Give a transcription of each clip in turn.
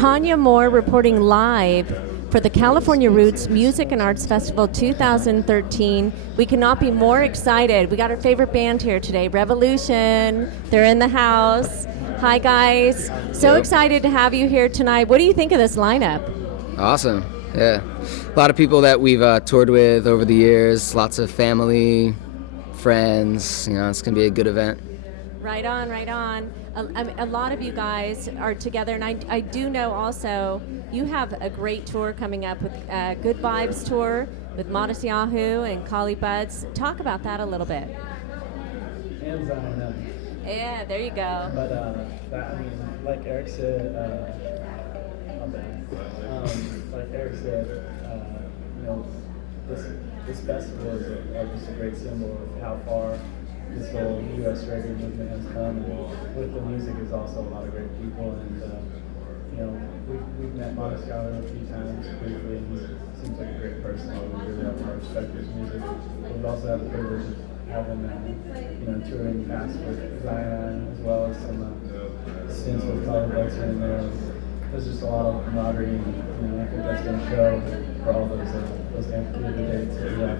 Tanya Moore reporting live for the California Roots Music and Arts Festival 2013. We cannot be more excited. We got our favorite band here today, Rebelution. They're in the house. Hi, guys. So excited to have you here tonight. What do you think of this lineup? Awesome. Yeah. A lot of people that we've toured with over the years, lots of family, friends. You know, it's going to be a good event. Right on, right on. A lot of you guys are together, and I do know also you have a great tour coming up with Good Vibes Tour with Modest Yahoo and Kali Buds. Talk about that a little bit. And Zion. Yeah, there you go. But that, I mean, like Eric said, you know, this festival is just a great symbol of how far this whole U.S. reggae movement has come, and with the music is also a lot of great people. And you know, we've met Modest Yahoo a few times briefly, and he seems like a great person. We really have a lot of respect for his music. But we also have the privilege of having you know, touring past with Zion, as well as some stints with Kali Buds here and there. There's just a lot of camaraderie, and you know, I think that's going to show for all those amphitheater dates that we have.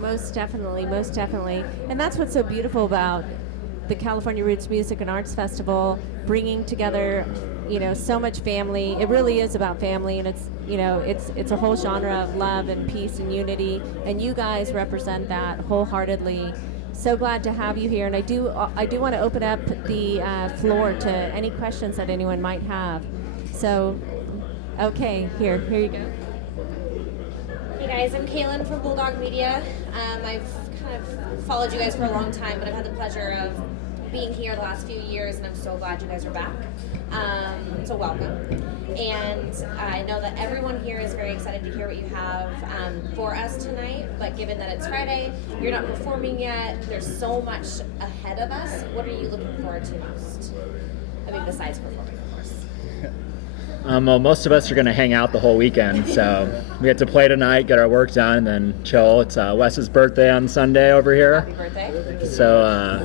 Most definitely, most definitely. And that's what's so beautiful about the California Roots Music and Arts Festival, bringing together, you know, so much family. It really is about family, and it's, you know, it's a whole genre of love and peace and unity, and you guys represent that wholeheartedly. So glad to have you here, and I do want to open up the floor to any questions that anyone might have. So, okay, here you go. Hey guys, I'm Kaylin from Bulldog Media. I've kind of followed you guys for a long time, but I've had the pleasure of being here the last few years, and I'm so glad you guys are back. So welcome. And I know that everyone here is very excited to hear what you have for us tonight, but given that it's Friday, you're not performing yet, there's so much ahead of us. What are you looking forward to most? I mean, besides performing, of course. Well, most of us are going to hang out the whole weekend, so we get to play tonight, get our work done, and then chill. It's Wes's birthday on Sunday over here. Happy birthday. So,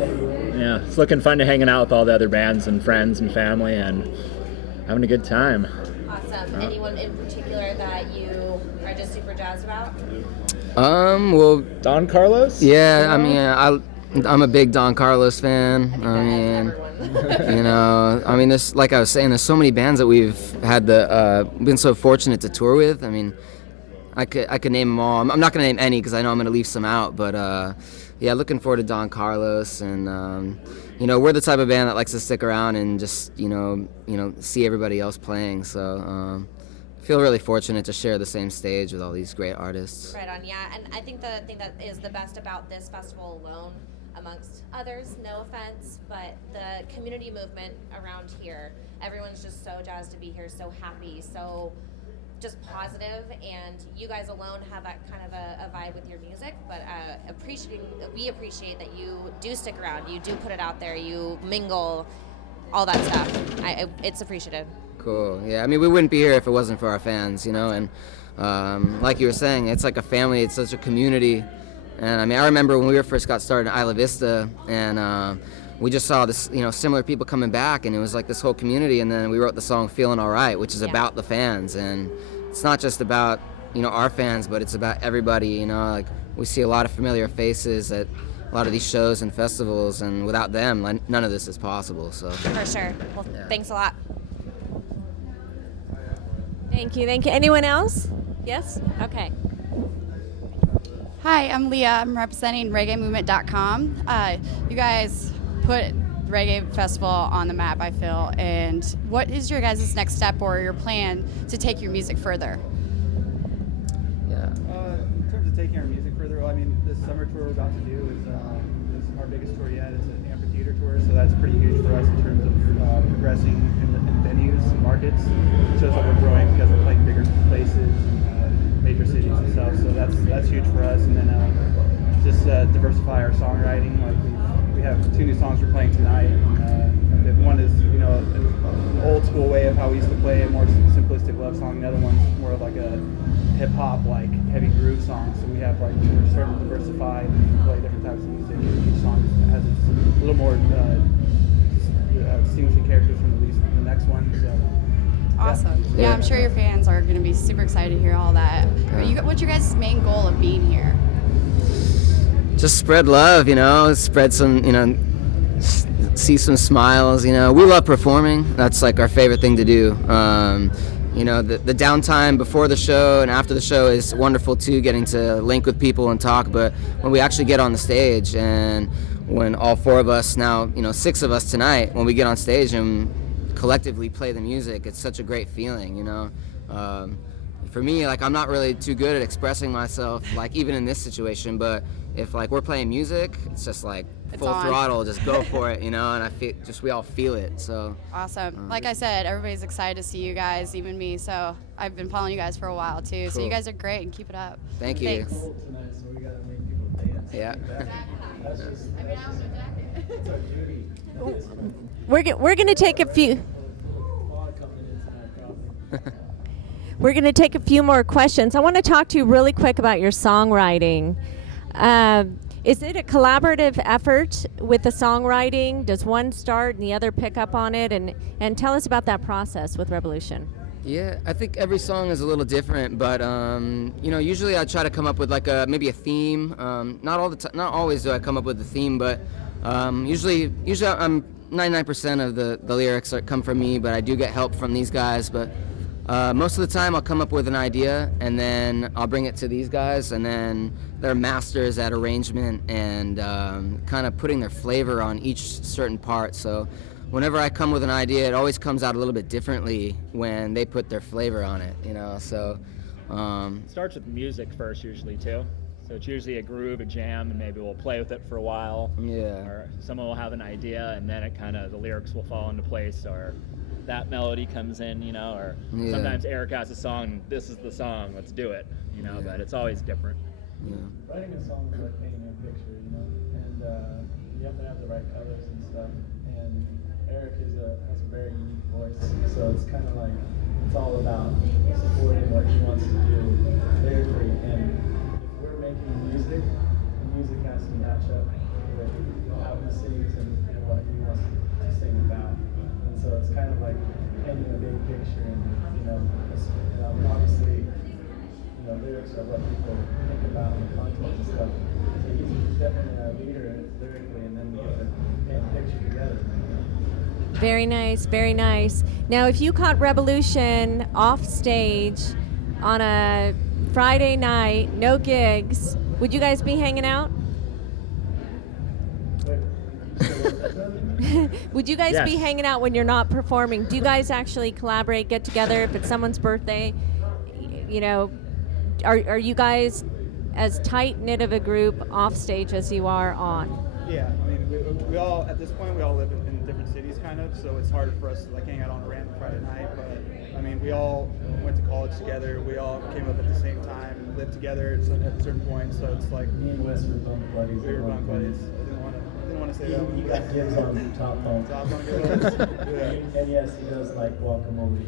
yeah, it's looking fun to hanging out with all the other bands and friends and family and having a good time. Awesome. Anyone in particular that you are just super jazzed about? Well, Don Carlos? Yeah, I mean, I'm a big Don Carlos fan. I mean, you know, I mean, there's, like I was saying, there's so many bands that we've had been so fortunate to tour with. I mean, I could name them all. I'm not gonna name any because I know I'm gonna leave some out. But yeah, looking forward to Don Carlos, and you know, we're the type of band that likes to stick around and just you know see everybody else playing. So I feel really fortunate to share the same stage with all these great artists. Right on, yeah. And I think the thing that is the best about this festival alone, amongst others, no offense, but the community movement around here, everyone's just so jazzed to be here, so happy, so just positive, and you guys alone have that kind of a vibe with your music, but we appreciate that you do stick around, you do put it out there, you mingle, all that stuff. It's appreciated. Cool. Yeah, I mean, we wouldn't be here if it wasn't for our fans, you know, and like you were saying, it's like a family, it's such a community. And I mean, I remember when we first got started in Isla Vista, and we just saw this, you know, similar people coming back, and it was like this whole community. And then we wrote the song "Feeling Alright," which is about the fans, and it's not just about, you know, our fans, but it's about everybody. You know, like we see a lot of familiar faces at a lot of these shows and festivals, and without them, like, none of this is possible. So for sure. Well, thanks a lot. Thank you. Anyone else? Yes? Okay. Hi, I'm Leah. I'm representing reggaemovement.com. You guys put Reggae Festival on the map, I feel. And what is your guys' next step or your plan to take your music further? Yeah. In terms of taking our music further, well, I mean, this summer tour we're about to do is our biggest tour yet. It's an amphitheater tour, so that's pretty huge for us in terms of progressing in venues and markets. It shows that we're growing because we're playing bigger places, major cities and stuff. So that's huge for us. And then just diversify our songwriting. Like we have 2 new songs we're playing tonight. One is, you know, an old school way of how we used to play a more simplistic love song. The other one's more of like a hip hop, like heavy groove song. So we have we're starting to diversify and play different types of music. Each song has a little more distinguishing characters from at least the next one. So Awesome. Yeah, I'm sure your fans are going to be super excited to hear all that. What's your guys' main goal of being here? Just spread love, spread some, see some smiles, We love performing. That's like our favorite thing to do. The downtime before the show and after the show is wonderful too, getting to link with people and talk. But when we actually get on the stage, and when all four of us now, 6 of us tonight, when we get on stage and collectively play the music, it's such a great feeling, For me, like, I'm not really too good at expressing myself, like, even in this situation, but if, like, we're playing music, it's just like full throttle, just go for it, and I feel we all feel it. So awesome. Like I said, everybody's excited to see you guys, even me. So I've been following you guys for a while too. Cool. So you guys are great, and keep it up. Thank you. Thanks. Yeah. We're gonna take a few. We're going to take a few more questions. I want to talk to you really quick about your songwriting. Is it a collaborative effort with the songwriting? Does one start and the other pick up on it? And tell us about that process with Rebelution. Yeah, I think every song is a little different, but usually I try to come up with like maybe a theme. Not always do I come up with a theme, but usually I'm 99% of the lyrics come from me, but I do get help from these guys. But most of the time I'll come up with an idea and then I'll bring it to these guys, and then they're masters at arrangement and kind of putting their flavor on each certain part. So whenever I come with an idea, it always comes out a little bit differently when they put their flavor on it, So It starts with music first usually too. So it's usually a groove, a jam, and maybe we'll play with it for a while. Yeah. Or someone will have an idea, and then the lyrics will fall into place, or that melody comes in, or sometimes Eric has a song, this is the song, let's do it, but it's always different. Yeah. Writing a song is like painting a picture, and you have to have the right colors and stuff. And Eric has a very unique voice, so it's kind of like it's all about supporting what he wants to do lyrically. And if we're making music, the music has to match up with how he sings and what he wants to sing about. And so it's kind of like painting a big picture, and obviously, lyrics are what people think about in the content and stuff. So he's definitely a leader lyrically, and then we get to paint a picture together. Very nice, very nice. Now, if you caught Rebelution off stage on a Friday night, no gigs, would you guys be hanging out? Would you guys be hanging out when you're not performing? Do you guys actually collaborate, get together if it's someone's birthday? Are you guys as tight-knit of a group off stage as you are on? Yeah, I mean, we all, at this point, we all live in different cities, kind of, so it's hard for us to like hang out on a random Friday night, but I mean, we all went to college together, we all came up at the same time and lived together at certain points, so it's like Me and Wes were bunk buddies. we were bunk buddies. I didn't want to say that. He got dibs on top phone. Top on good ones. Yeah. And yes, he does like guacamole.